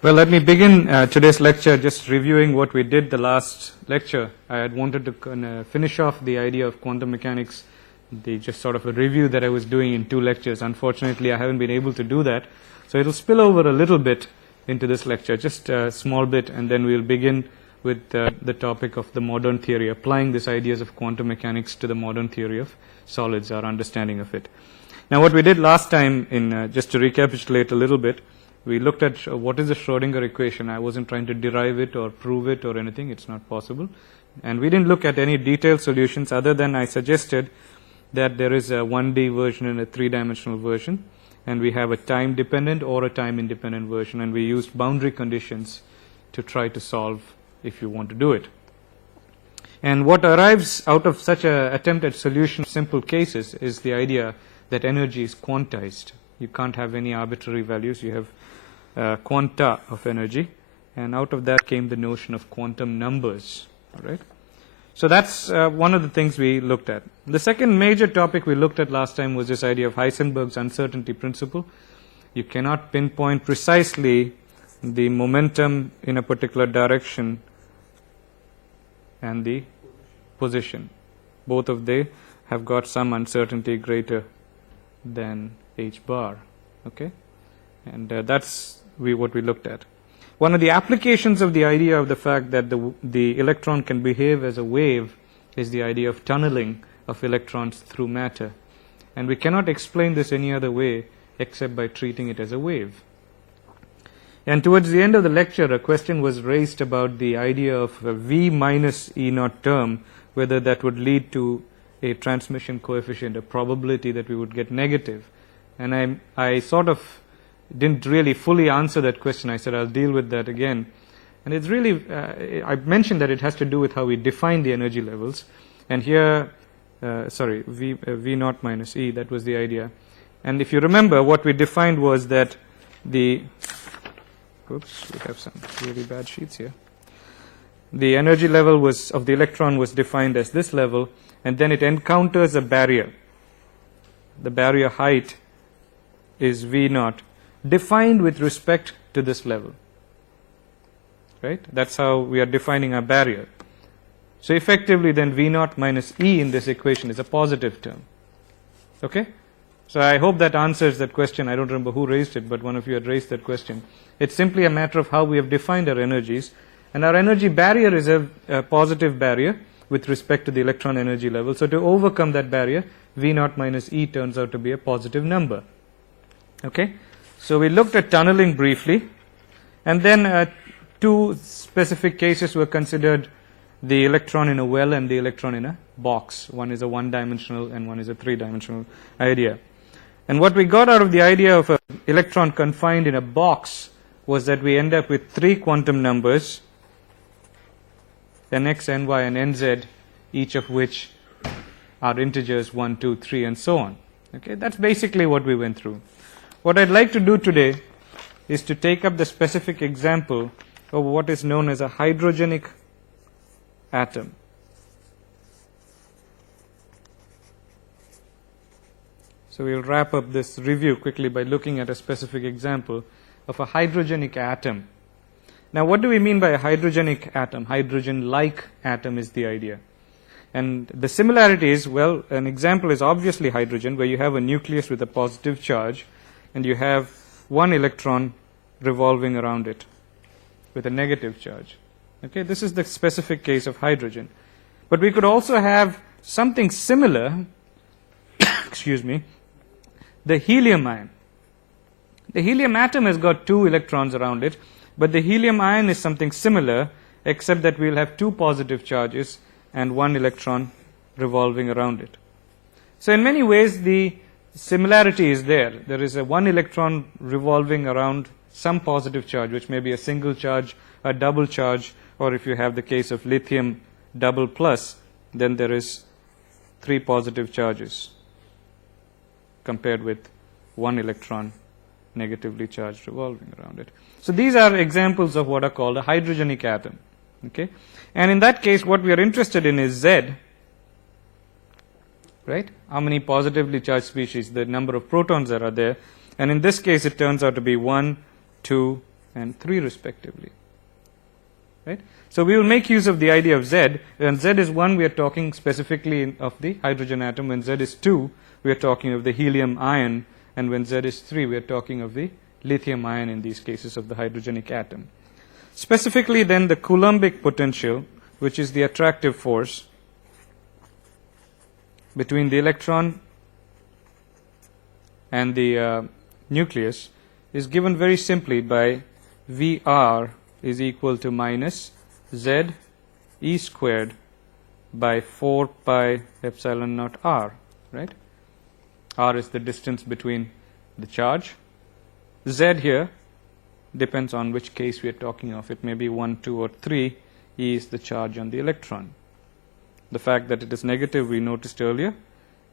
Well, let me begin today's lecture just reviewing what we did the last lecture. I had wanted to finish off the idea of quantum mechanics, just sort of a review that I was doing in 2 lectures. Unfortunately, I haven't been able to do that. So it'll spill over a little bit into this lecture, just a small bit, and then we'll begin with the topic of the modern theory, applying these ideas of quantum mechanics to the modern theory of solids, our understanding of it. Now, what we did last time, just to recapitulate a little bit, we looked at what is the Schrodinger equation. I wasn't trying to derive it or prove it or anything. It's not possible. And we didn't look at any detailed solutions other than I suggested that there is a 1D version and a 3-dimensional version. And we have a time-dependent or a time-independent version. And we used boundary conditions to try to solve if you want to do it. And what arrives out of such an attempt at solution of simple cases is the idea that energy is quantized. You can't have any arbitrary values. You have quanta of energy, and out of that came the notion of quantum numbers. All right. So that's one of the things we looked at. The second major topic we looked at last time was this idea of Heisenberg's uncertainty principle. You cannot pinpoint precisely the momentum in a particular direction and the position. Both of they have got some uncertainty greater than h bar. Okay, and that's what we looked at. One of the applications of the idea of the fact that the electron can behave as a wave is the idea of tunneling of electrons through matter. And we cannot explain this any other way except by treating it as a wave. And towards the end of the lecture, a question was raised about the idea of a V minus E naught term, whether that would lead to a transmission coefficient, a probability that we would get negative. And I sort of didn't really fully answer that question. I said I'll deal with that again. And it's really, I mentioned that it has to do with how we define the energy levels. And here, V naught minus E, that was the idea. And if you remember, what we defined was that we have some really bad sheets here. The energy level of the electron was defined as this level, and then it encounters a barrier. The barrier height is V naught, defined with respect to this level. Right? That's how we are defining our barrier. So effectively then V naught minus E in this equation is a positive term. Okay? So I hope that answers that question. I don't remember who raised it, but one of you had raised that question. It's simply a matter of how we have defined our energies. And our energy barrier is a positive barrier with respect to the electron energy level. So to overcome that barrier, V naught minus E turns out to be a positive number. Okay? So we looked at tunneling briefly, and then 2 specific cases were considered: the electron in a well and the electron in a box. One is a 1-dimensional and one is a 3-dimensional idea. And what we got out of the idea of an electron confined in a box was that we end up with 3 quantum numbers, nx, ny, and nz, each of which are integers 1, 2, 3, and so on. Okay, that's basically what we went through. What I'd like to do today is to take up the specific example of what is known as a hydrogenic atom. So we'll wrap up this review quickly by looking at a specific example of a hydrogenic atom. Now, what do we mean by a hydrogenic atom? Hydrogen-like atom is the idea. And the similarity is, well, an example is obviously hydrogen, where you have a nucleus with a positive charge, and you have one electron revolving around it with a negative charge. Okay, this is the specific case of hydrogen. But we could also have something similar, excuse me, the helium ion. The helium atom has got 2 electrons around it, but the helium ion is something similar, except that we'll have 2 positive charges and 1 electron revolving around it. So in many ways, the similarity is there. There is a 1 electron revolving around some positive charge, which may be a single charge, a double charge, or if you have the case of lithium double plus, then there is 3 positive charges compared with 1 electron negatively charged revolving around it. So these are examples of what are called a hydrogenic atom. Okay? And in that case, what we are interested in is Z, right? How many positively charged species, the number of protons that are there. And in this case, it turns out to be 1, 2, and 3 respectively. Right? So we will make use of the idea of Z. When Z is 1, we are talking specifically of the hydrogen atom. When Z is 2, we are talking of the helium ion. And when Z is 3, we are talking of the lithium ion in these cases of the hydrogenic atom. Specifically then the Coulombic potential, which is the attractive force between the electron and the nucleus, is given very simply by Vr is equal to minus Z E squared by 4 pi epsilon naught r, right? R is the distance between the charge. Z here depends on which case we are talking of. It may be 1, 2, or 3. E is the charge on the electron. The fact that it is negative, we noticed earlier,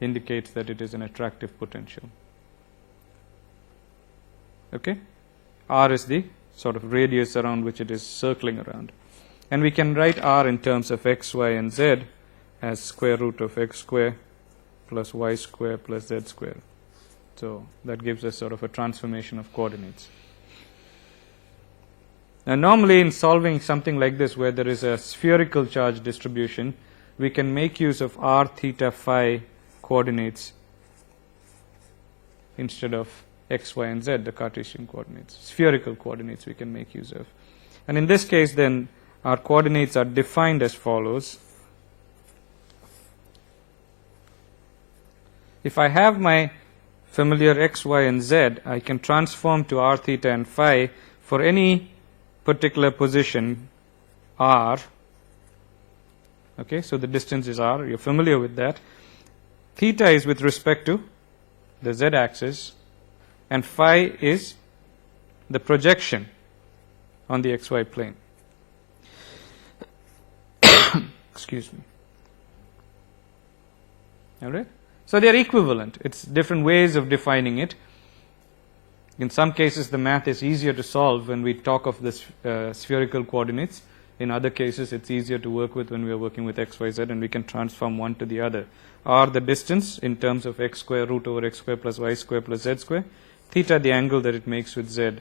indicates that it is an attractive potential. Okay? R is the sort of radius around which it is circling around. And we can write R in terms of x, y, and z as square root of x square plus y square plus z square. So that gives us sort of a transformation of coordinates. Now normally in solving something like this where there is a spherical charge distribution, we can make use of r, theta, phi coordinates instead of x, y, and z, the Cartesian coordinates. Spherical coordinates we can make use of. And in this case then our coordinates are defined as follows. If I have my familiar x, y, and z, I can transform to r, theta, and phi for any particular position r. Okay, so the distance is r, you're familiar with that. Theta is with respect to the z axis, and phi is the projection on the xy plane. Excuse me. All right? So they are equivalent. It's different ways of defining it. In some cases, the math is easier to solve when we talk of the spherical coordinates. In other cases, it's easier to work with when we are working with x, y, z, and we can transform one to the other. R, the distance in terms of x square root over x square plus y square plus z square. Theta, the angle that it makes with z.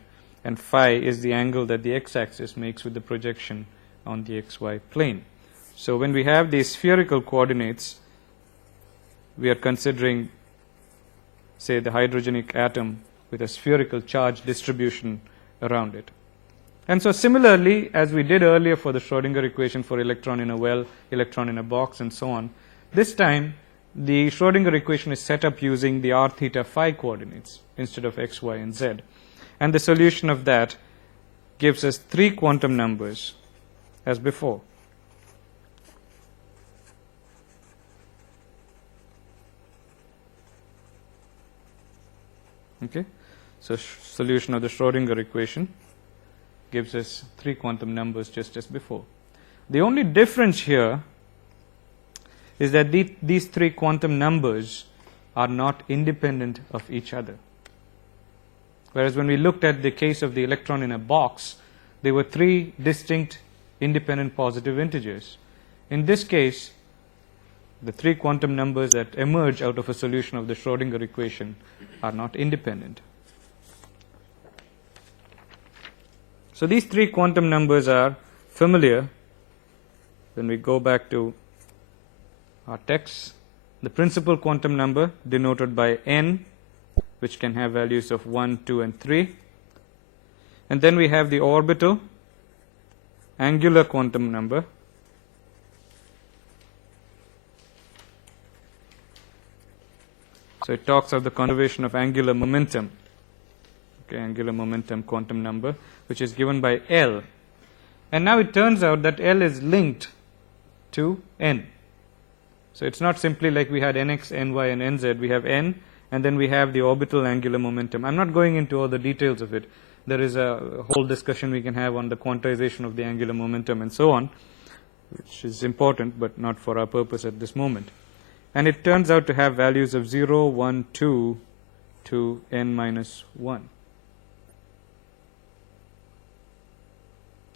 And phi is the angle that the x-axis makes with the projection on the xy plane. So when we have these spherical coordinates, we are considering, say, the hydrogenic atom with a spherical charge distribution around it. And so similarly, as we did earlier for the Schrodinger equation for electron in a well, electron in a box, and so on, this time the Schrodinger equation is set up using the r, theta, phi coordinates instead of x, y, and z. And the solution of that gives us 3 quantum numbers as before. Okay, so solution of the Schrodinger equation gives us 3 quantum numbers just as before. The only difference here is that these 3 quantum numbers are not independent of each other. Whereas when we looked at the case of the electron in a box, there were 3 distinct independent positive integers. In this case, the 3 quantum numbers that emerge out of a solution of the Schrodinger equation are not independent. So these 3 quantum numbers are familiar when we go back to our text. The principal quantum number denoted by n, which can have values of 1, 2, and 3. And then we have the orbital angular quantum number, so it talks of the conservation of angular momentum, okay, angular momentum quantum number, which is given by L. And now it turns out that L is linked to n. So it's not simply like we had nx, ny, and nz. We have n, and then we have the orbital angular momentum. I'm not going into all the details of it. There is a whole discussion we can have on the quantization of the angular momentum and so on, which is important, but not for our purpose at this moment. And it turns out to have values of 0, 1, 2 to n minus 1.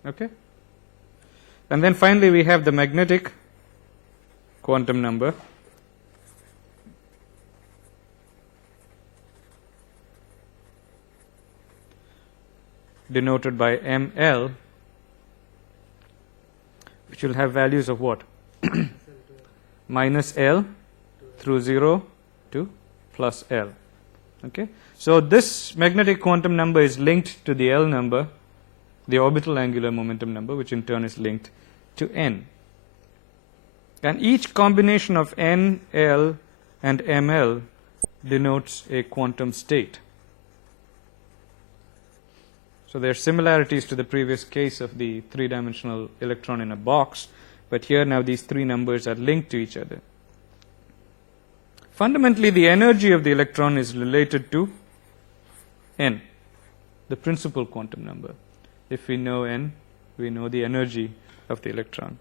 Okay? And then finally we have the magnetic quantum number, denoted by ml, which will have values of what? Minus L through 0 to plus L. Okay? So this magnetic quantum number is linked to the L number, the orbital angular momentum number, which in turn is linked to N. And each combination of N, L, and ML denotes a quantum state. So there are similarities to the previous case of the three-dimensional electron in a box, but here now these three numbers are linked to each other. Fundamentally, the energy of the electron is related to N, the principal quantum number. If we know N, we know the energy of the electron.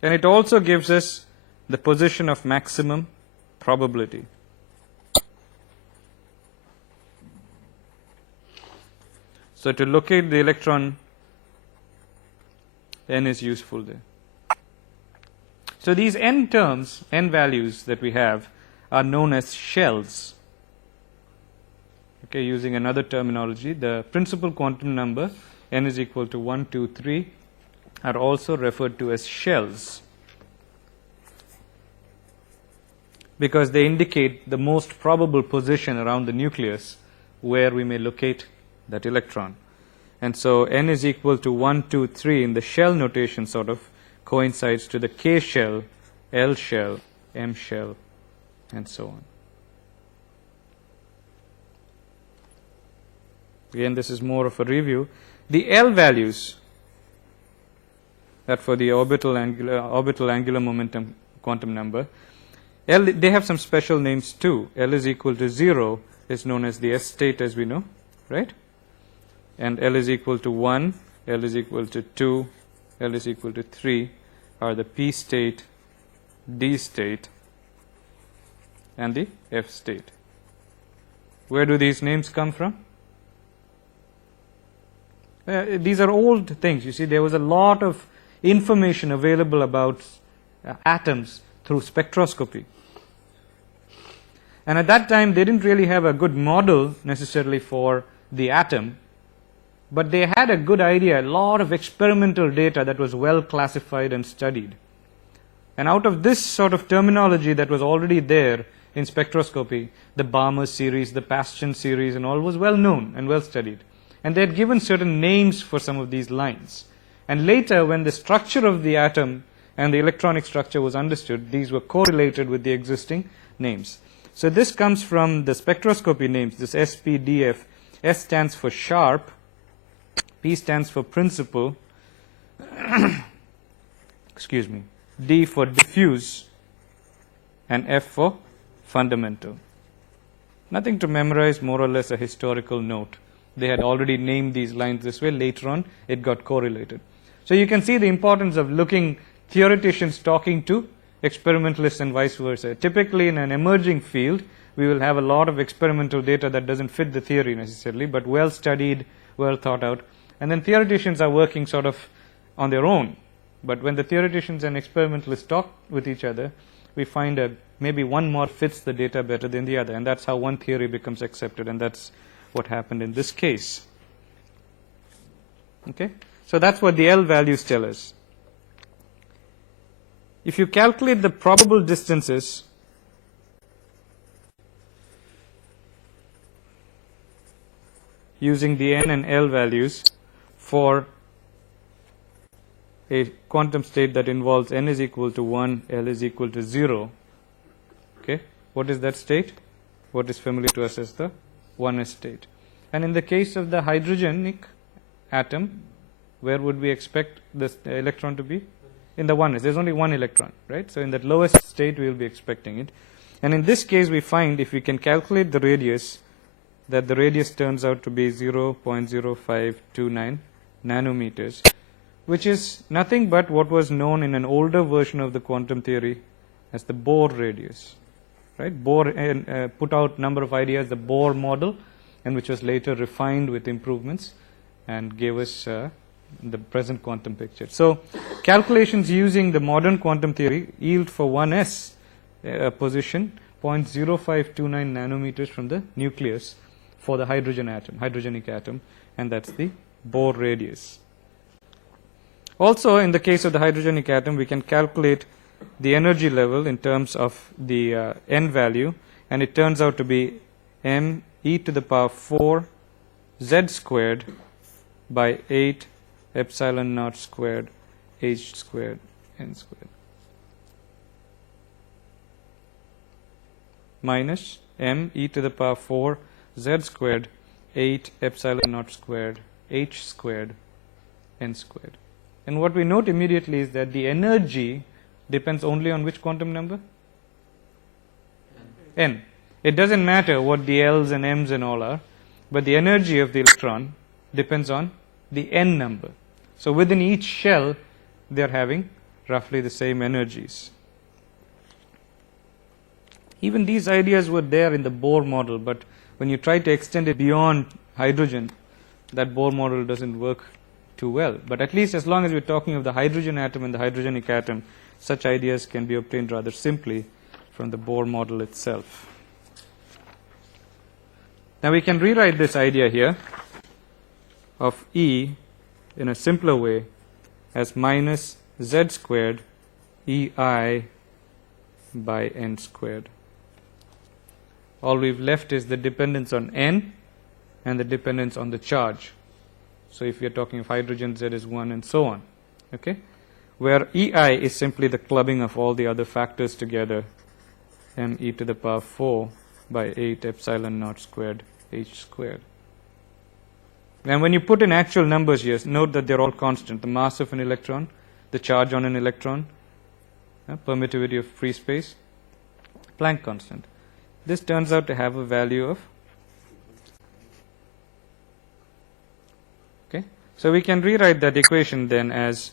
And it also gives us the position of maximum probability. So to locate the electron, N is useful there. So these N terms, N values that we have, are known as shells. Okay, using another terminology, the principal quantum number, N is equal to 1, 2, 3, are also referred to as shells, because they indicate the most probable position around the nucleus where we may locate that electron. And so N is equal to 1, 2, 3 in the shell notation sort of coincides to the K shell, L shell, M shell, and so on. Again, this is more of a review. The L values, that for the orbital angular momentum quantum number, L, they have some special names too. L is equal to 0 is known as the S state, as we know, right? And L is equal to 1, L is equal to 2, L is equal to 3 are the P state, D state, and the F state. Where do these names come from? These are old things. You see, there was a lot of information available about atoms through spectroscopy. And at that time, they didn't really have a good model necessarily for the atom, but they had a good idea, a lot of experimental data that was well classified and studied. And out of this sort of terminology that was already there in spectroscopy, the Balmer series, the Bastian series, and all was well known and well studied. And they had given certain names for some of these lines. And later, when the structure of the atom and the electronic structure was understood, these were correlated with the existing names. So this comes from the spectroscopy names, this SPDF. S stands for sharp, P stands for principal, excuse me, D for diffuse, and F for fundamental. Nothing to memorize, more or less a historical note. They had already named these lines this way. Later on, it got correlated. So you can see the importance of looking, theoreticians talking to experimentalists and vice versa. Typically, in an emerging field, we will have a lot of experimental data that doesn't fit the theory necessarily, but well studied, well thought out. And then theoreticians are working sort of on their own. But when the theoreticians and experimentalists talk with each other, we find that maybe one more fits the data better than the other. And that's how one theory becomes accepted. And that's what happened in this case. Okay? So that's what the L values tell us. If you calculate the probable distances using the N and L values for a quantum state that involves N is equal to 1, L is equal to 0, okay, what is that state? What is familiar to us as the 1s state. And in the case of the hydrogenic atom, where would we expect this electron to be? In the 1s. There's only one electron, right? So in that lowest state, we will be expecting it. And in this case, we find if we can calculate the radius, that the radius turns out to be 0.0529 nanometers, which is nothing but what was known in an older version of the quantum theory as the Bohr radius. Right? Bohr put out a number of ideas, the Bohr model, and which was later refined with improvements and gave us the present quantum picture. So calculations using the modern quantum theory yield for 1s position 0.0529 nanometers from the nucleus for the hydrogen atom, hydrogenic atom, and that's the Bohr radius. Also, in the case of the hydrogenic atom, we can calculate the energy level in terms of the n value, and it turns out to be m e to the power 4 z squared by 8 epsilon naught squared h squared n squared minus m e to the power 4 z squared 8 epsilon naught squared h squared n squared. And what we note immediately is that the energy depends only on which quantum number? N. It doesn't matter what the L's and M's and all are, but the energy of the electron depends on the n number. So within each shell, they are having roughly the same energies. Even these ideas were there in the Bohr model, but when you try to extend it beyond hydrogen, that Bohr model doesn't work too well. But at least as long as we're talking of the hydrogen atom and the hydrogenic atom, such ideas can be obtained rather simply from the Bohr model itself. Now we can rewrite this idea here of E in a simpler way as minus z squared EI by n squared. All we've left is the dependence on n and the dependence on the charge. So if we are talking of hydrogen, Z is 1 and so on. Okay? Where EI is simply the clubbing of all the other factors together, m e to the power 4 by 8 epsilon naught squared h squared. And when you put in actual numbers here, note that they're all constant. The mass of an electron, the charge on an electron, permittivity of free space, Planck constant. This turns out to have a value of, okay, so we can rewrite that equation then as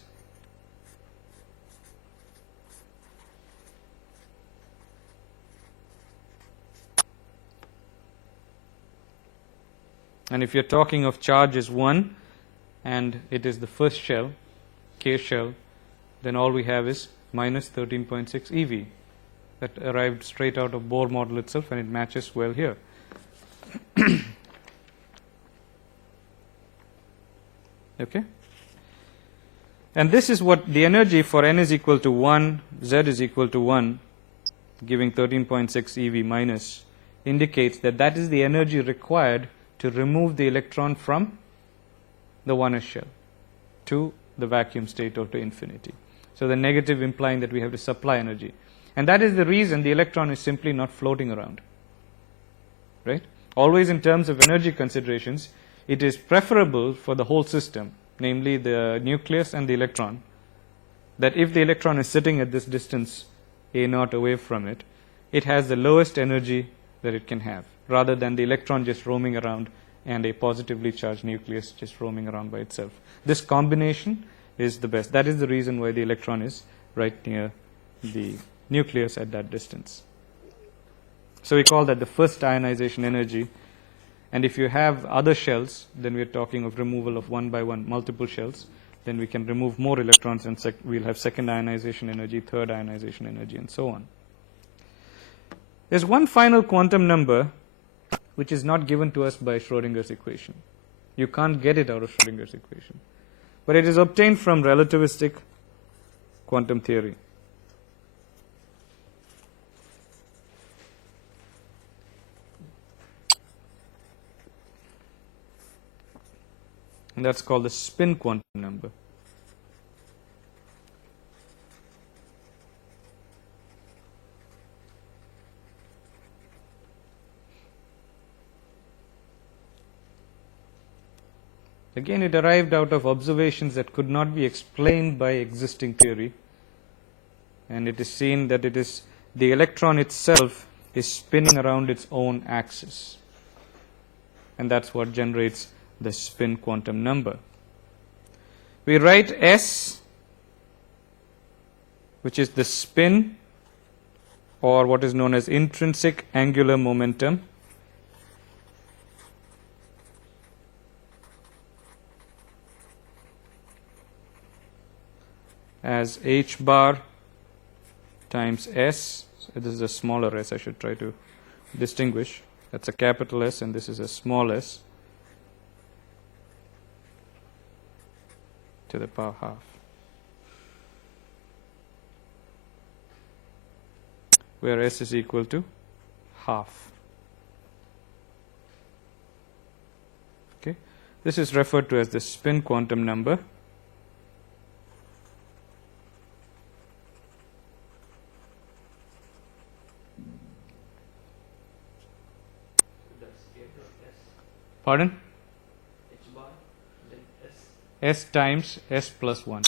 and if you're talking of charge is 1 and it is the first shell, K shell, then all we have is minus 13.6 eV. That arrived straight out of Bohr model itself, and it matches well here. Okay? And this is what the energy for n is equal to 1, z is equal to 1, giving 13.6 eV minus, indicates that that is the energy required to remove the electron from the 1s shell to the vacuum state or to infinity. So the negative implying that we have to supply energy. And that is the reason the electron is simply not floating around. Right? Always in terms of energy considerations, it is preferable for the whole system, namely the nucleus and the electron, that if the electron is sitting at this distance a naught away from it, it has the lowest energy that it can have, rather than the electron just roaming around and a positively charged nucleus just roaming around by itself. This combination is the best. That is the reason why the electron is right near the nucleus at that distance. So we call that the first ionization energy. And if you have other shells, then we are talking of removal of one by one multiple shells. Then we can remove more electrons, and we'll have second ionization energy, third ionization energy, and so on. There's one final quantum number which is not given to us by Schrodinger's equation. You can't get it out of Schrodinger's equation. But it is obtained from relativistic quantum theory. And that's called the spin quantum number. Again, it arrived out of observations that could not be explained by existing theory. And it is seen that it is the electron itself is spinning around its own axis. And that's what generates the spin quantum number. We write S, which is the spin, or what is known as intrinsic angular momentum, as h bar times S. So this is a smaller s, I should try to distinguish. That's a capital S and this is a small s. to the power half. Where s is equal to half. Okay, this is referred to as the spin quantum number. Pardon? S times s plus 1.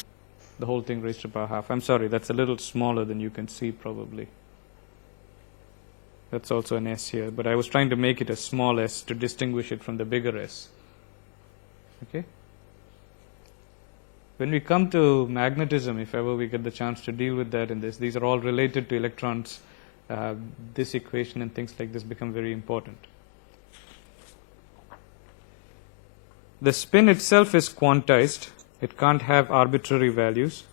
The whole thing raised to the power half. I'm sorry, that's a little smaller than you can see probably. That's also an s here, but I was trying to make it a small s to distinguish it from the bigger s. Okay? When we come to magnetism, if ever we get the chance to deal with that in this, these are all related to electrons. This equation and things like this become very important. The spin itself is quantized. It can't have arbitrary values.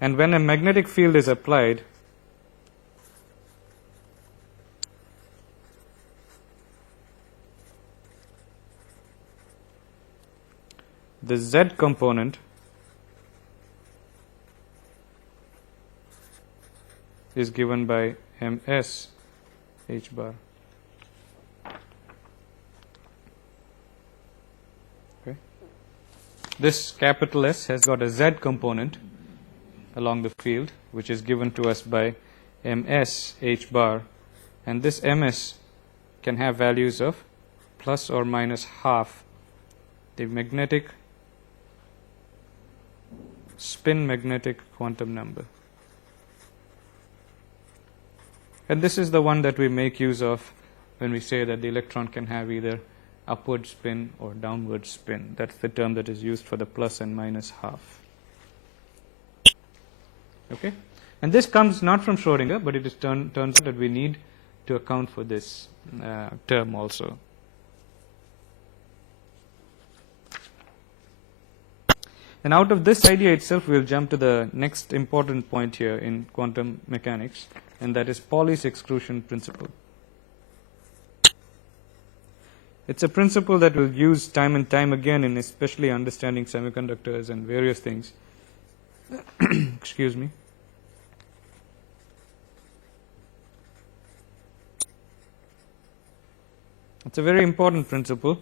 And when a magnetic field is applied, the Z component is given by ms h bar. Okay. This capital S has got a Z component along the field, which is given to us by ms h bar, and this ms can have values of plus or minus half the magnetic spin magnetic quantum number. And this is the one that we make use of when we say that the electron can have either upward spin or downward spin. That's the term that is used for the plus and minus half. Okay, and this comes not from Schrodinger, but it is turns out that we need to account for this term also. And out of this idea itself, we will jump to the next important point here in quantum mechanics, and that is Pauli's exclusion principle. It's a principle that we'll use time and time again in especially understanding semiconductors and various things. Excuse me. It's a very important principle,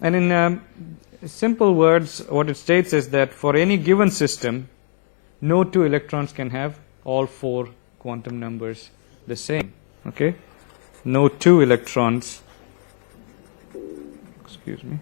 and in simple words, what it states is that for any given system, no two electrons can have all four quantum numbers the same. Okay, no two electrons. Excuse me.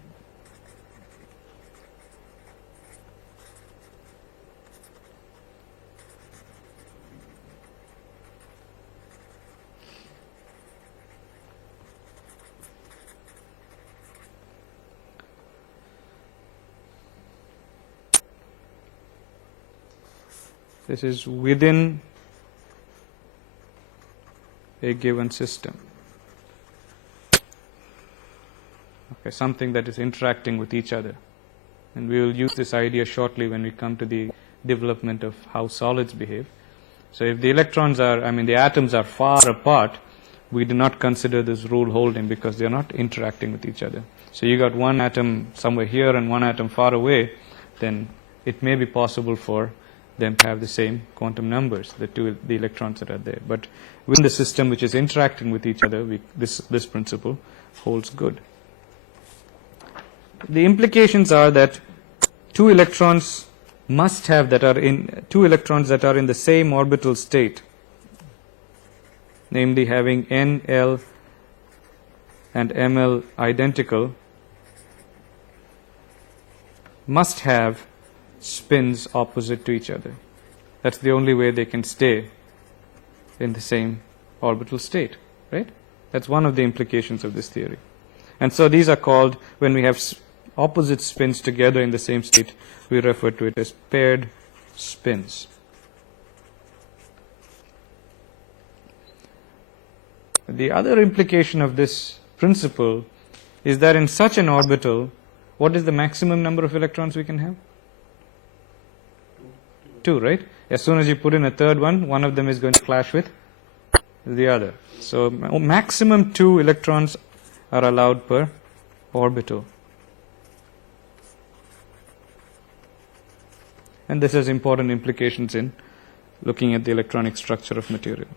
This is within a given system. Okay, something that is interacting with each other. And we will use this idea shortly when we come to the development of how solids behave. So if the electrons are, the atoms are far apart, we do not consider this rule holding because they are not interacting with each other. So you got one atom somewhere here and one atom far away, then it may be possible for them to have the same quantum numbers, the electrons that are there. But within the system which is interacting with each other, this principle holds good. The implications are that two electrons that are in the same orbital state, namely having n, l, and ml identical, must have spins opposite to each other. That's the only way they can stay in the same orbital state, right? That's one of the implications of this theory. And so these are called, when we have opposite spins together in the same state, we refer to it as paired spins. The other implication of this principle is that in such an orbital, what is the maximum number of electrons we can have? Two, right? As soon as you put in a third one of them is going to clash with the other. So maximum 2 electrons are allowed per orbital. And this has important implications in looking at the electronic structure of material.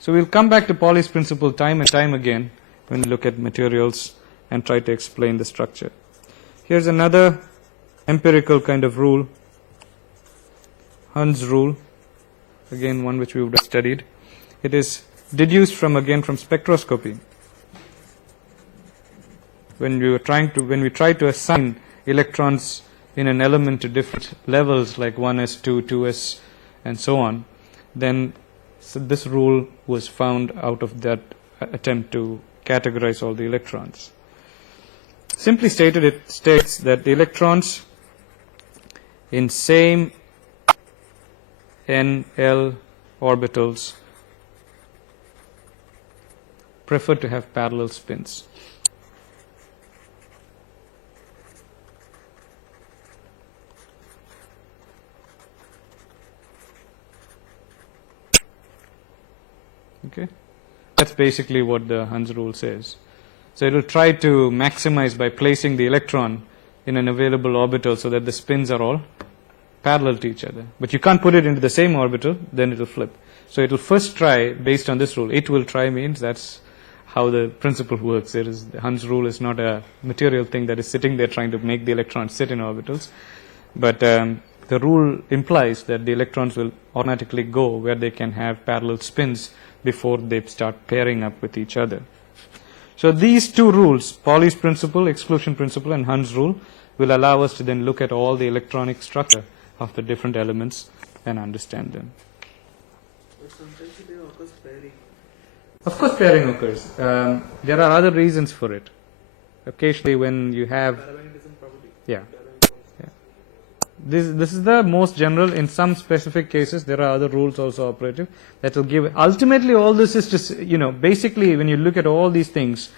So we'll come back to Pauli's principle time and time again when we look at materials and try to explain the structure. Here's another empirical kind of rule, Hund's rule, again one which we would have studied. It is deduced from spectroscopy. When we try to assign electrons in an element to different levels like 1s, 2, 2s, and so on, then this rule was found out of that attempt to categorize all the electrons. Simply stated, it states that the electrons in same n, l orbitals prefer to have parallel spins. Okay, that's basically what the Hund's rule says. So it will try to maximize by placing the electron in an available orbital so that the spins are all parallel to each other. But you can't put it into the same orbital, then it will flip. So it will first try based on this rule. It will try means that's how the principle works. The Hund's rule is not a material thing that is sitting there trying to make the electrons sit in orbitals. But the rule implies that the electrons will automatically go where they can have parallel spins before they start pairing up with each other. So these two rules, Pauli's principle, exclusion principle, and Hund's rule, will allow us to then look at all the electronic structure of the different elements and understand them. But sometimes there occurs pairing. Of course pairing occurs. There are other reasons for it. Occasionally when you have... Paramagnetism property. Yeah. This is the most general. In some specific cases, there are other rules also operative that will give. Ultimately, all this is just, basically when you look at all these things,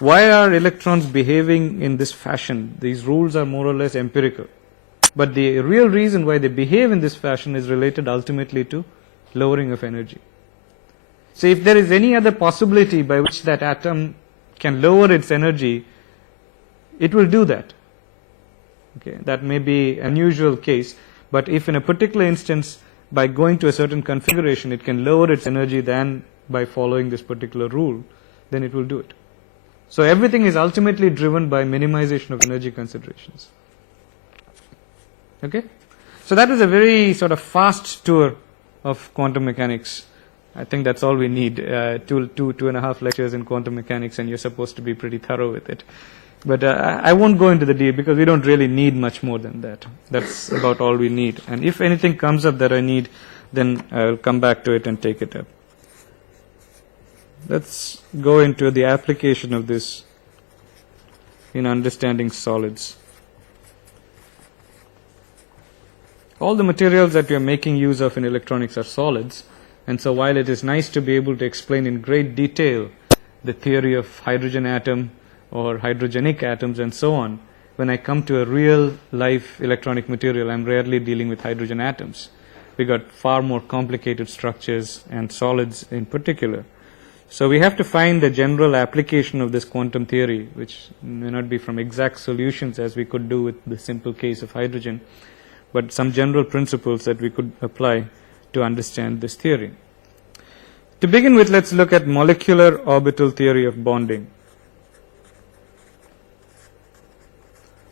why are electrons behaving in this fashion? These rules are more or less empirical. But the real reason why they behave in this fashion is related ultimately to lowering of energy. So if there is any other possibility by which that atom can lower its energy, it will do that. Okay, that may be an unusual case, but if in a particular instance, by going to a certain configuration, it can lower its energy than by following this particular rule, then it will do it. So everything is ultimately driven by minimization of energy considerations. Okay? So that is a very sort of fast tour of quantum mechanics. I think that's all we need. 2.5 lectures in quantum mechanics, and you're supposed to be pretty thorough with it. But I won't go into the detail because we don't really need much more than that. That's about all we need. And if anything comes up that I need, then I'll come back to it and take it up. Let's go into the application of this in understanding solids. All the materials that we are making use of in electronics are solids. And so while it is nice to be able to explain in great detail the theory of hydrogen atom, or hydrogenic atoms and so on, when I come to a real life electronic material, I'm rarely dealing with hydrogen atoms. We got far more complicated structures and solids in particular. So we have to find the general application of this quantum theory, which may not be from exact solutions as we could do with the simple case of hydrogen, but some general principles that we could apply to understand this theory. To begin with, let's look at molecular orbital theory of bonding.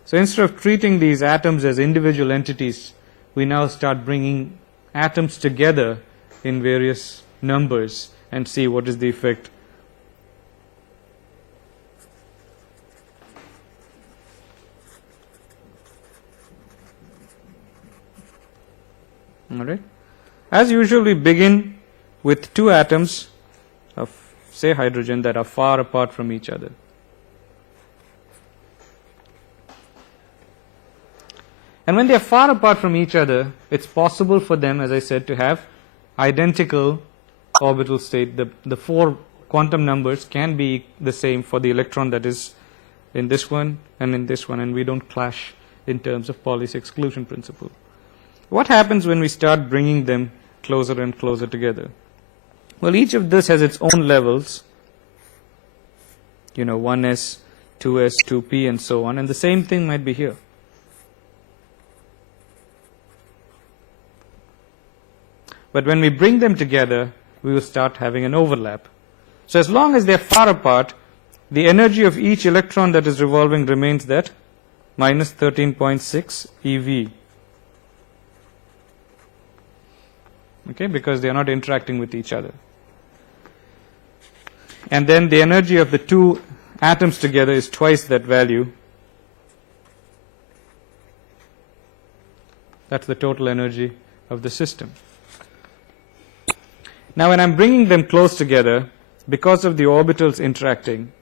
So instead of treating these atoms as individual entities, we now start bringing atoms together in various numbers and see what is the effect. All right. As usual, we begin with two atoms of, say, hydrogen that are far apart from each other. And when they are far apart from each other, it's possible for them, as I said, to have identical orbital state. The four quantum numbers can be the same for the electron that is in this one and in this one, and we don't clash in terms of Pauli's exclusion principle. What happens when we start bringing them closer and closer together? Well, each of this has its own levels, 1s, 2s, 2p, and so on. And the same thing might be here. But when we bring them together, we will start having an overlap. So as long as they are far apart, the energy of each electron that is revolving remains that minus 13.6 eV. Okay, because they are not interacting with each other. And then the energy of the two atoms together is twice that value. That's the total energy of the system. Now when I'm bringing them close together, because of the orbitals interacting,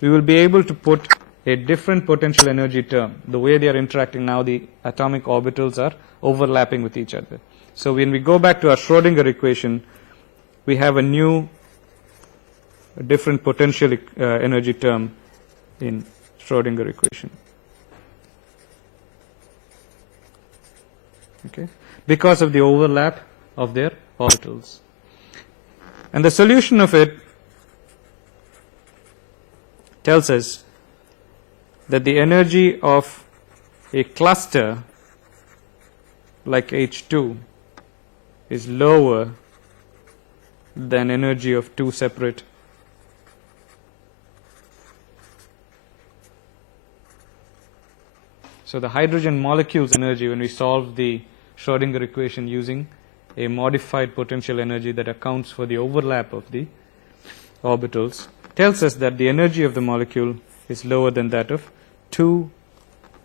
we will be able to put a different potential energy term. The way they are interacting now, the atomic orbitals are overlapping with each other. So when we go back to our Schrodinger equation, we have a different potential energy term in Schrodinger equation. Okay, because of the overlap of their orbitals. And the solution of it tells us that the energy of a cluster like H2 is lower than energy of two separate So the hydrogen molecule's energy, when we solve the Schrodinger equation using a modified potential energy that accounts for the overlap of the orbitals, tells us that the energy of the molecule is lower than that of two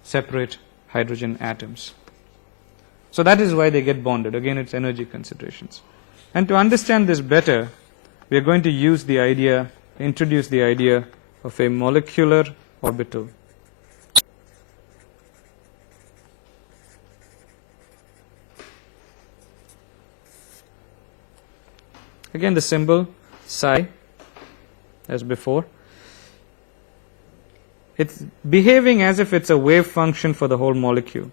separate hydrogen atoms. So that is why they get bonded. Again, it's energy considerations. And to understand this better, we are going to introduce the idea of a molecular orbital. Again, the symbol psi, as before. It's behaving as if it's a wave function for the whole molecule.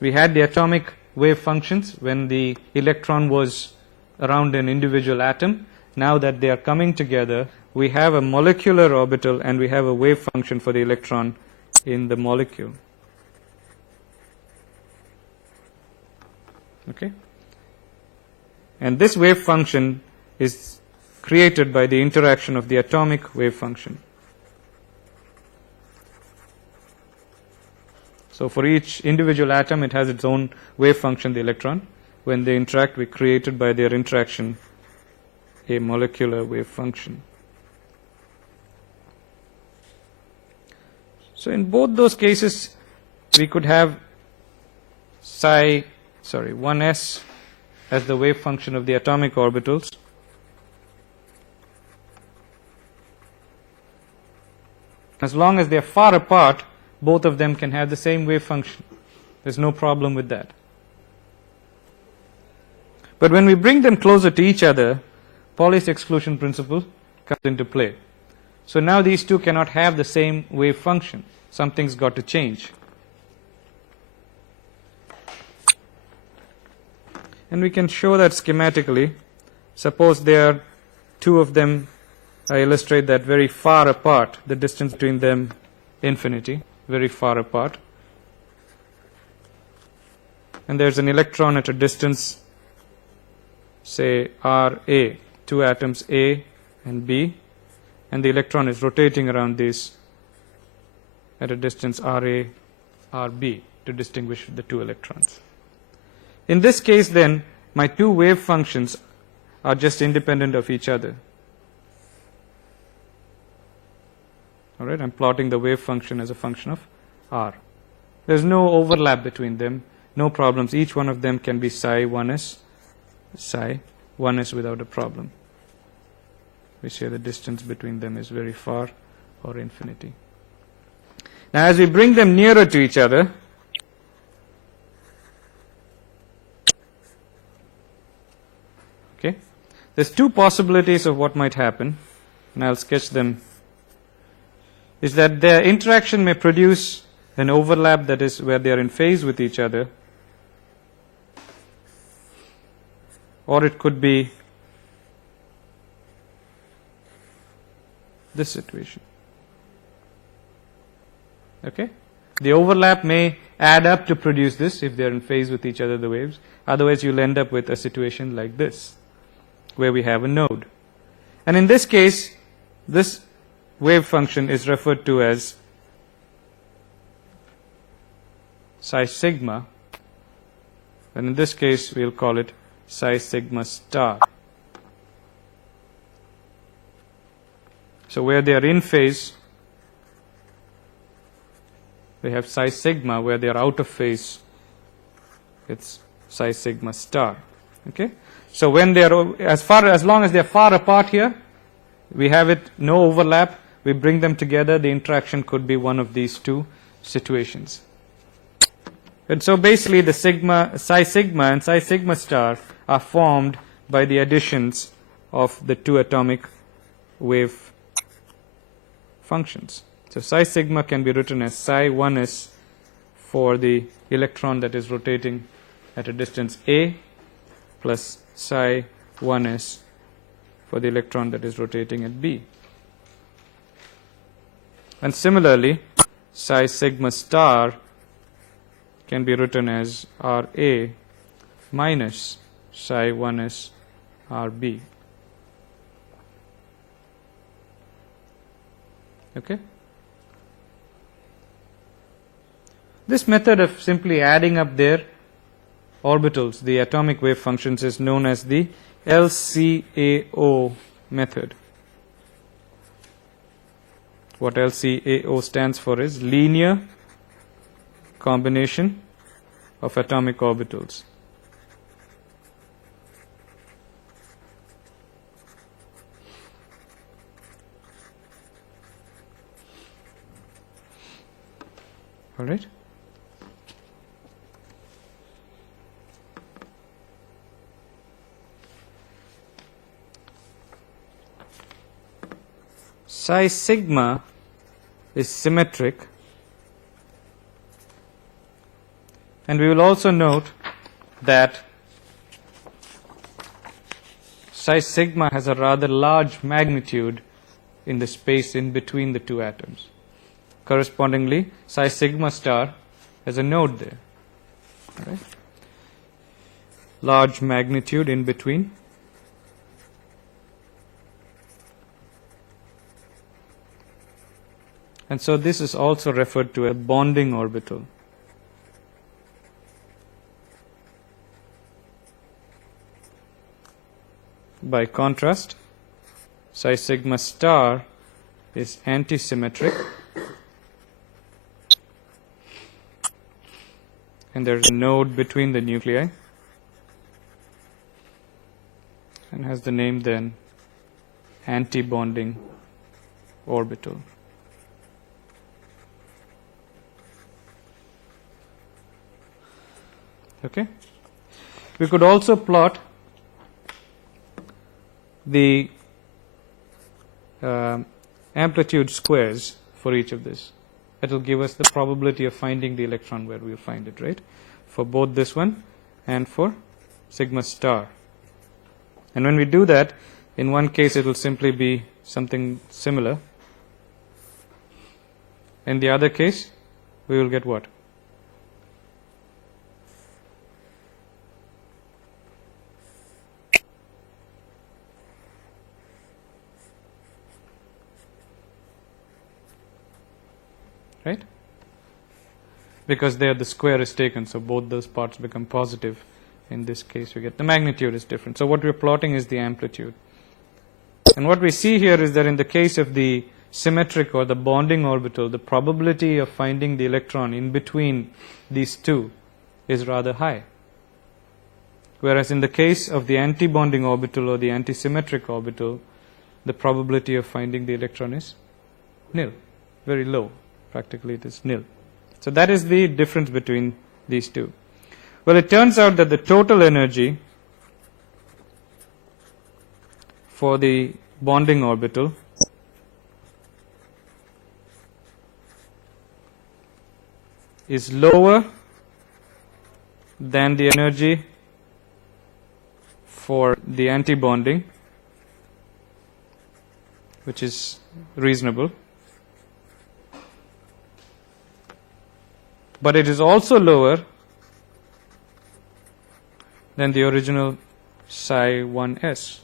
We had the atomic wave functions when the electron was around an individual atom. Now that they are coming together, we have a molecular orbital and we have a wave function for the electron in the molecule. Okay? And this wave function is created by the interaction of the atomic wave function. So for each individual atom, it has its own wave function, the electron. When they interact, we created by their interaction a molecular wave function. So in both those cases, we could have 1s as the wave function of the atomic orbitals. As long as they are far apart, both of them can have the same wave function. There's no problem with that. But when we bring them closer to each other, Pauli's exclusion principle comes into play. So now these two cannot have the same wave function. Something's got to change. And we can show that schematically. Suppose there are two of them. I illustrate that very far apart, the distance between them infinity, very far apart. And there's an electron at a distance, say Ra, two atoms A and B, and the electron is rotating around these at a distance Ra, Rb to distinguish the two electrons. In this case then, my two wave functions are just independent of each other. All right, I'm plotting the wave function as a function of R. There's no overlap between them, no problems. Each one of them can be psi 1s without a problem. We say the distance between them is very far or infinity. Now as we bring them nearer to each other, okay, there's two possibilities of what might happen, and I'll sketch them. Is that their interaction may produce an overlap, that is where they are in phase with each other, or it could be this situation. Okay? The overlap may add up to produce this if they are in phase with each other, the waves. Otherwise, you'll end up with a situation like this, where we have a node. And in this case, this wave function is referred to as psi sigma, and in this case, we'll call it psi sigma star. So where they are in phase, we have psi sigma. Where they are out of phase, it's psi sigma star. Okay? So when they are as long as they are far apart here, we have it no overlap. We bring them together. The interaction could be one of these two situations. And so basically, the psi sigma and psi sigma star are formed by the additions of the two atomic wave functions. So psi sigma can be written as psi 1s for the electron that is rotating at a distance a, plus psi 1s for the electron that is rotating at b. And similarly, psi sigma star can be written as Ra minus psi 1s Rb. Okay? This method of simply adding up their orbitals, the atomic wave functions, is known as the LCAO method. What LCAO stands for is linear combination of atomic orbitals. All right? Psi sigma is symmetric, and we will also note that psi sigma has a rather large magnitude in the space in between the two atoms. Correspondingly, psi sigma star has a node there. All right? Large magnitude in between. And so this is also referred to as a bonding orbital. By contrast, psi sigma star is antisymmetric, and there is a node between the nuclei, and has the name then antibonding orbital. Okay? We could also plot the amplitude squares for each of this. That will give us the probability of finding the electron where we will find it, right? For both this one and for sigma star. And when we do that, in one case it will simply be something similar. In the other case, we will get what? Right? Because there the square is taken, so both those parts become positive. In this case, we get the magnitude is different. So what we're plotting is the amplitude. And what we see here is that in the case of the symmetric or the bonding orbital, the probability of finding the electron in between these two is rather high. Whereas in the case of the anti-bonding orbital or the antisymmetric orbital, the probability of finding the electron is nil, very low. Practically it is nil. So that is the difference between these two. Well, it turns out that the total energy for the bonding orbital is lower than the energy for the anti-bonding, which is reasonable. But it is also lower than the original psi 1s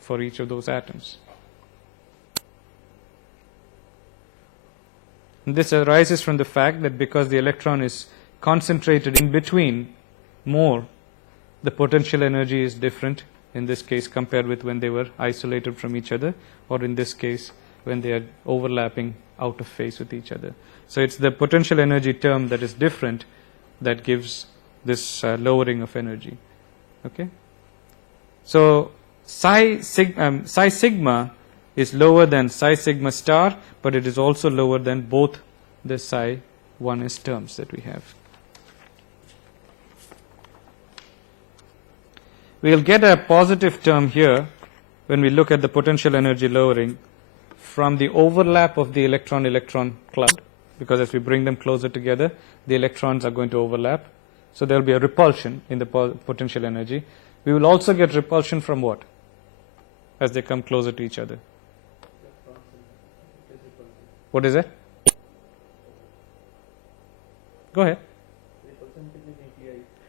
for each of those atoms. This arises from the fact that because the electron is concentrated in between more, the potential energy is different in this case compared with when they were isolated from each other, or in this case when they are overlapping out of phase with each other. So it's the potential energy term that is different that gives this lowering of energy. Okay? So psi sigma is lower than psi sigma star, but it is also lower than both the psi 1s terms that we have. We will get a positive term here when we look at the potential energy lowering from the overlap of the electron-electron cloud, because as we bring them closer together, the electrons are going to overlap. So there will be a repulsion in the potential energy. We will also get repulsion from what? As they come closer to each other. What is it? Go ahead.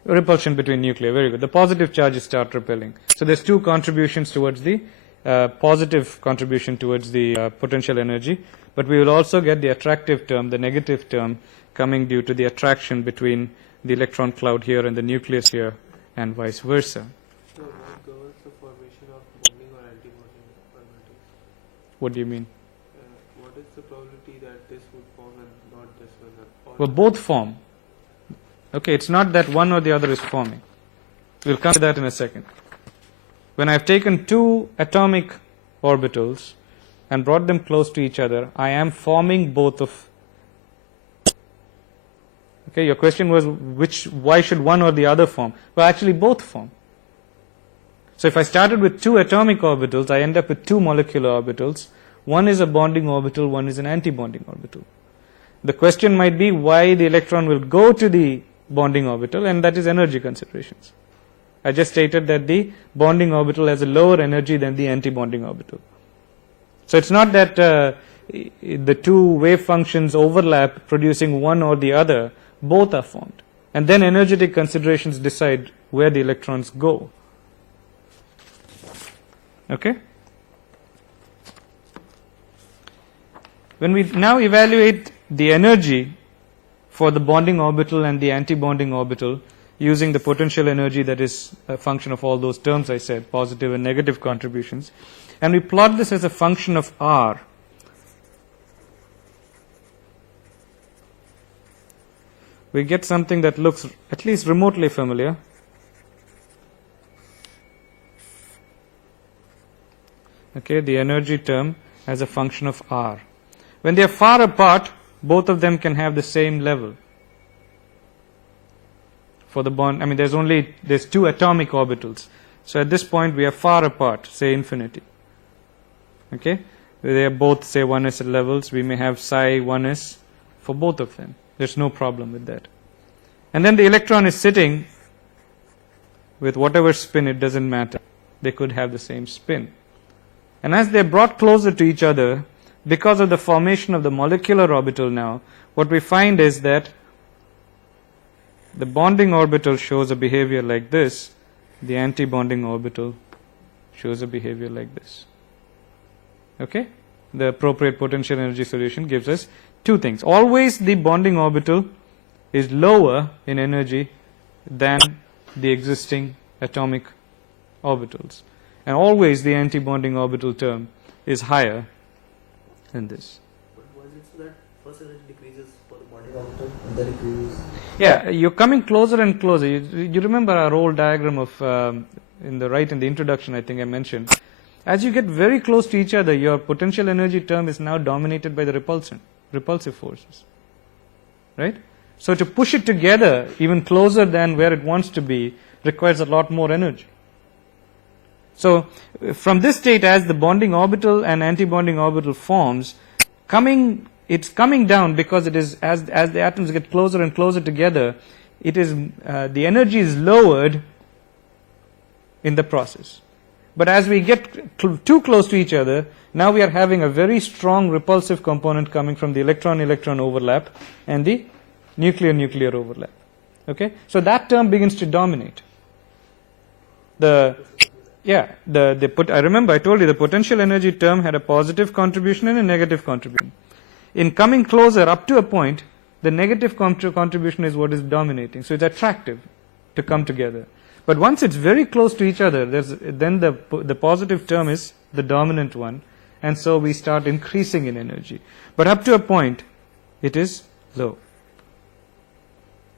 Repulsion between nuclei. Very good. The positive charges start repelling. So there's two contributions towards the positive contribution towards the potential energy, but we will also get the attractive term, the negative term, coming due to the attraction between the electron cloud here and the nucleus here, and vice versa. So what governs the formation of bonding or anti-bonding orbital? What do you mean? What is the probability that this would form and not this one? Well, both form. Okay, it's not that one or the other is forming. We'll come to that in a second. When I've taken two atomic orbitals and brought them close to each other, I am forming both of. Okay, your question was why should one or the other form? Well, actually both form. So if I started with two atomic orbitals, I end up with two molecular orbitals. One is a bonding orbital, one is an anti-bonding orbital. The question might be why the electron will go to the bonding orbital, and that is energy considerations. I just stated that the bonding orbital has a lower energy than the anti-bonding orbital. So it's not that the two wave functions overlap producing one or the other, both are formed. And then energetic considerations decide where the electrons go. Okay? When we now evaluate the energy for the bonding orbital and the anti-bonding orbital using the potential energy that is a function of all those terms I said, positive and negative contributions, and we plot this as a function of R, we get something that looks at least remotely familiar. Okay, the energy term as a function of R. When they are far apart, both of them can have the same level. For the bond, I mean, there's two atomic orbitals. So at this point, we are far apart, say infinity. Okay, they are both, say, 1s levels. We may have psi 1s for both of them. There's no problem with that. And then the electron is sitting with whatever spin, it doesn't matter. They could have the same spin. And as they're brought closer to each other, because of the formation of the molecular orbital now, what we find is that the bonding orbital shows a behavior like this, the anti-bonding orbital shows a behavior like this. Okay? The appropriate potential energy solution gives us two things. Always the bonding orbital is lower in energy than the existing atomic orbitals. And always the anti-bonding orbital term is higher than this. But why is it so that first energy decreases for the bonding orbital and then increases? Yeah, you're coming closer and closer. You remember our old diagram of in the introduction, I think I mentioned. As you get very close to each other, your potential energy term is now dominated by the repulsive forces. Right? So to push it together even closer than where it wants to be requires a lot more energy. So from this state, as the bonding orbital and anti-bonding orbital forms, it's coming down because it is as the atoms get closer and closer together, it is the energy is lowered in the process. But as we get too close to each other, now we are having a very strong repulsive component coming from the electron-electron overlap and the nuclear-nuclear overlap. Okay? So that term begins to dominate. I remember I told you the potential energy term had a positive contribution and a negative contribution. In coming closer up to a point, the negative contribution is what is dominating. So it's attractive to come together. But once it's very close to each other, then the positive term is the dominant one, and so we start increasing in energy. But up to a point, it is low.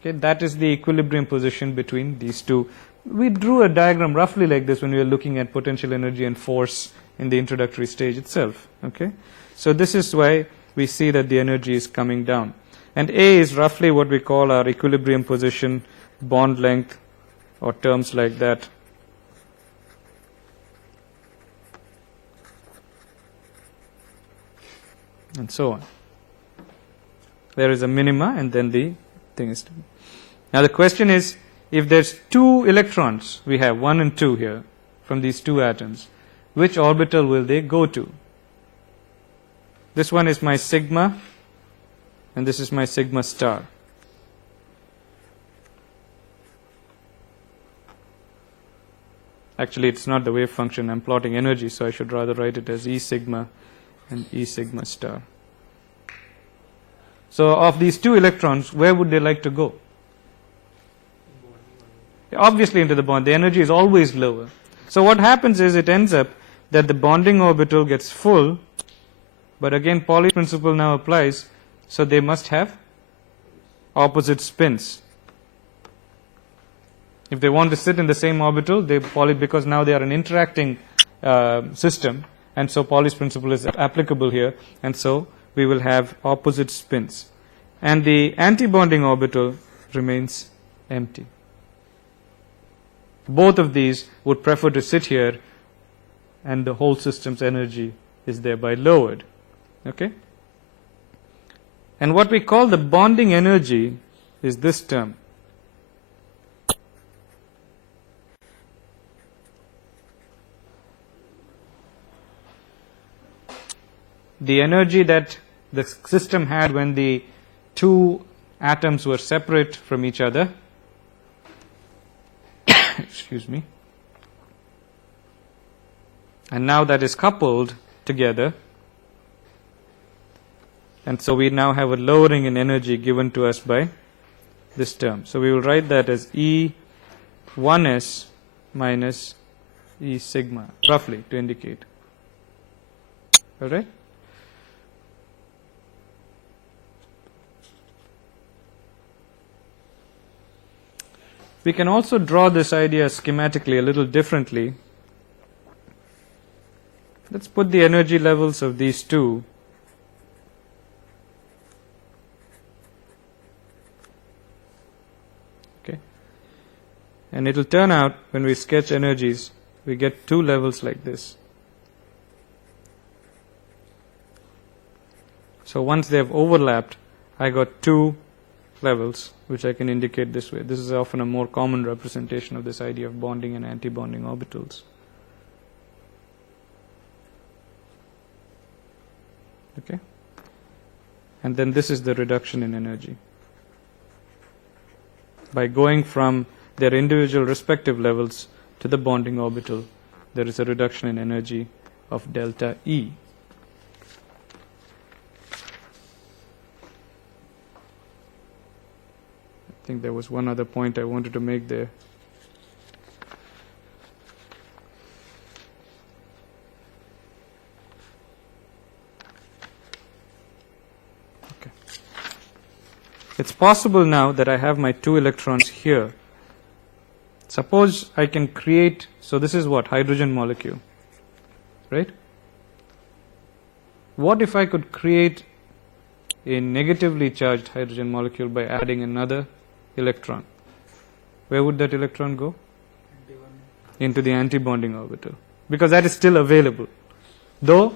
Okay, that is the equilibrium position between these two. We drew a diagram roughly like this when we were looking at potential energy and force in the introductory stage itself. Okay, so this is why we see that the energy is coming down. And A is roughly what we call our equilibrium position, bond length, or terms like that. And so on. There is a minima and then the thing is. Now the question is, if there's two electrons, we have 1 and 2 here from these two atoms, which orbital will they go to? This one is my sigma and this is my sigma star. Actually, it's not the wave function. I'm plotting energy, so I should rather write it as E sigma and E sigma star. So of these two electrons, where would they like to go? Obviously into the bond. The energy is always lower. So what happens is it ends up that the bonding orbital gets full, but again Pauli's principle now applies, so they must have opposite spins. If they want to sit in the same orbital, because now they are an interacting system, and so Pauli's principle is applicable here, and so we will have opposite spins. And the antibonding orbital remains empty. Both of these would prefer to sit here, and the whole system's energy is thereby lowered. Okay? And what we call the bonding energy is this term. The energy that the system had when the two atoms were separate from each other, excuse me, and now that is coupled together, and so we now have a lowering in energy given to us by this term. So we will write that as E1s minus E sigma, roughly, to indicate. All right? We can also draw this idea schematically a little differently. Let's put the energy levels of these two and it will turn out when we sketch energies, we get two levels like this. So once they have overlapped, I got two levels, which I can indicate this way. This is often a more common representation of this idea of bonding and anti-bonding orbitals. Okay? And then this is the reduction in energy. By going from their individual respective levels to the bonding orbital, there is a reduction in energy of delta E. I think there was one other point I wanted to make there. Okay. It's possible now that I have my two electrons here. Suppose I can create, so this is what? Hydrogen molecule, right? What if I could create a negatively charged hydrogen molecule by adding another electron? Where would that electron go? Into the anti-bonding orbital, because that is still available. Though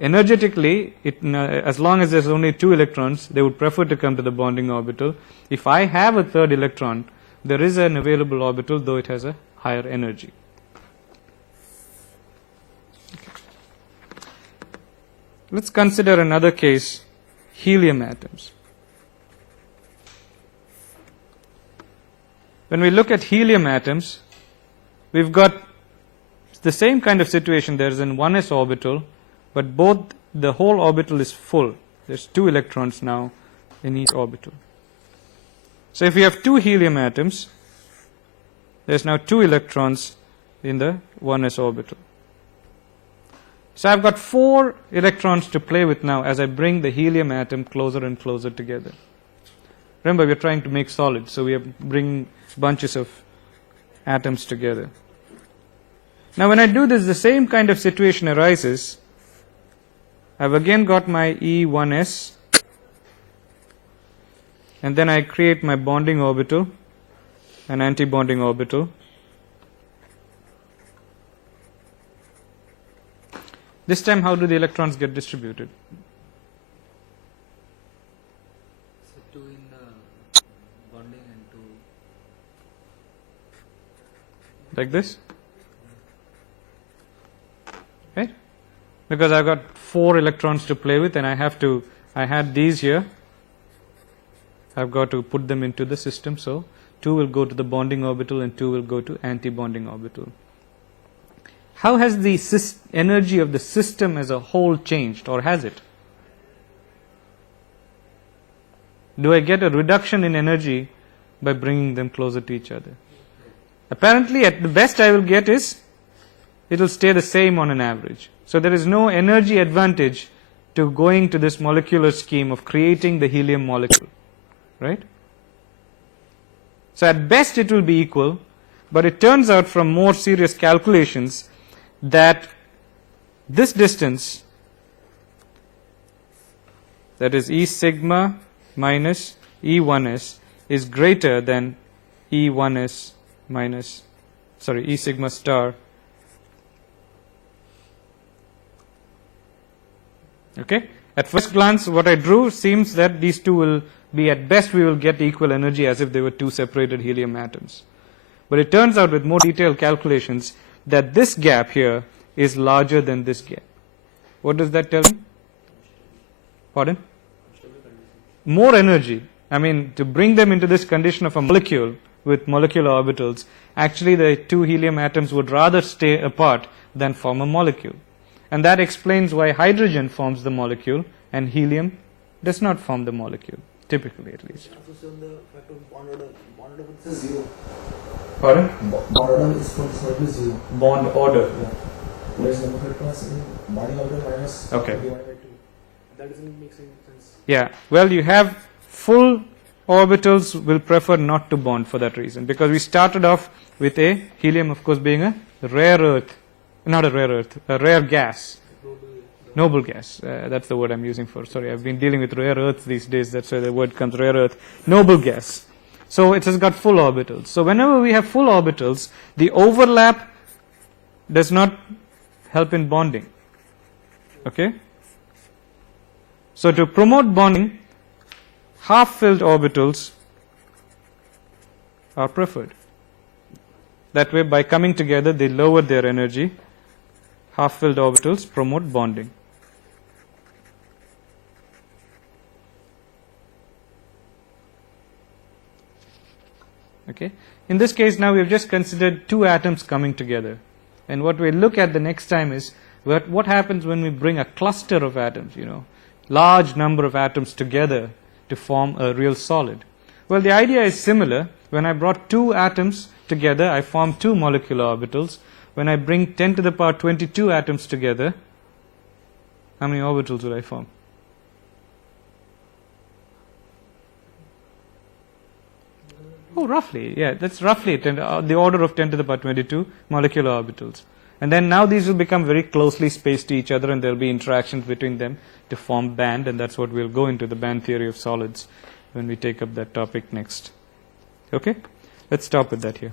energetically, as long as there's only two electrons, they would prefer to come to the bonding orbital. If I have a third electron, there is an available orbital, though it has a higher energy. Let's consider another case, helium atoms. When we look at helium atoms, we've got the same kind of situation. There's an 1s orbital, but the whole orbital is full. There's 2 electrons now in each orbital. So if you have 2 helium atoms, there's now 2 electrons in the 1s orbital. So I've got 4 electrons to play with now as I bring the helium atom closer and closer together. Remember, we're trying to make solids, so we are bringing bunches of atoms together. Now when I do this, the same kind of situation arises. I've again got my E1s, and then I create my bonding orbital, an anti-bonding orbital. This time, how do the electrons get distributed? So 2 in bonding and 2 like this, right? Because I've got 4 electrons to play with, and I had these here. I've got to put them into the system, so 2 will go to the bonding orbital and 2 will go to anti-bonding orbital. How has the energy of the system as a whole changed, or has it? Do I get a reduction in energy by bringing them closer to each other? Apparently, at the best I will get is, it will stay the same on an average. So there is no energy advantage to going to this molecular scheme of creating the helium molecule, right? So at best it will be equal, but it turns out from more serious calculations that this distance, that is E sigma minus E1s, is greater than E1s minus, E sigma star. Okay? At first glance, what I drew seems that these two will be, at best we will get equal energy as if they were 2 separated helium atoms. But it turns out with more detailed calculations that this gap here is larger than this gap. What does that tell me? Pardon? More energy. I mean, to bring them into this condition of a molecule with molecular orbitals, actually the 2 helium atoms would rather stay apart than form a molecule. And that explains why hydrogen forms the molecule and helium does not form the molecule, typically at least. Bond order is 0. Pardon? Bond order is going to be 0. Bond order. Yeah. Whereas number of electrons in bonding orbital minus Okay. divided by 2. That doesn't make sense. Yeah, well, you have full orbitals will prefer not to bond for that reason, because we started off with a helium, of course, being a rare earth, not a rare earth, a rare gas, noble gas. That's the word I'm using for. Sorry, I've been dealing with rare earths these days. That's why the word comes, rare earth, noble gas. So it has got full orbitals. So whenever we have full orbitals, the overlap does not help in bonding. Okay? So to promote bonding, half-filled orbitals are preferred. That way, by coming together, they lower their energy. Half-filled orbitals promote bonding. Okay. In this case, now we have just considered 2 atoms coming together. And what we'll look at the next time is what happens when we bring a cluster of atoms, large number of atoms together to form a real solid. Well, the idea is similar. When I brought 2 atoms together, I formed 2 molecular orbitals. When I bring 10 to the power 22 atoms together, how many orbitals will I form? Oh, roughly, yeah, that's roughly the order of 10 to the power 22 molecular orbitals. And then now these will become very closely spaced to each other, and there will be interactions between them to form band, and that's what we'll go into, the band theory of solids, when we take up that topic next. Okay? Let's stop with that here.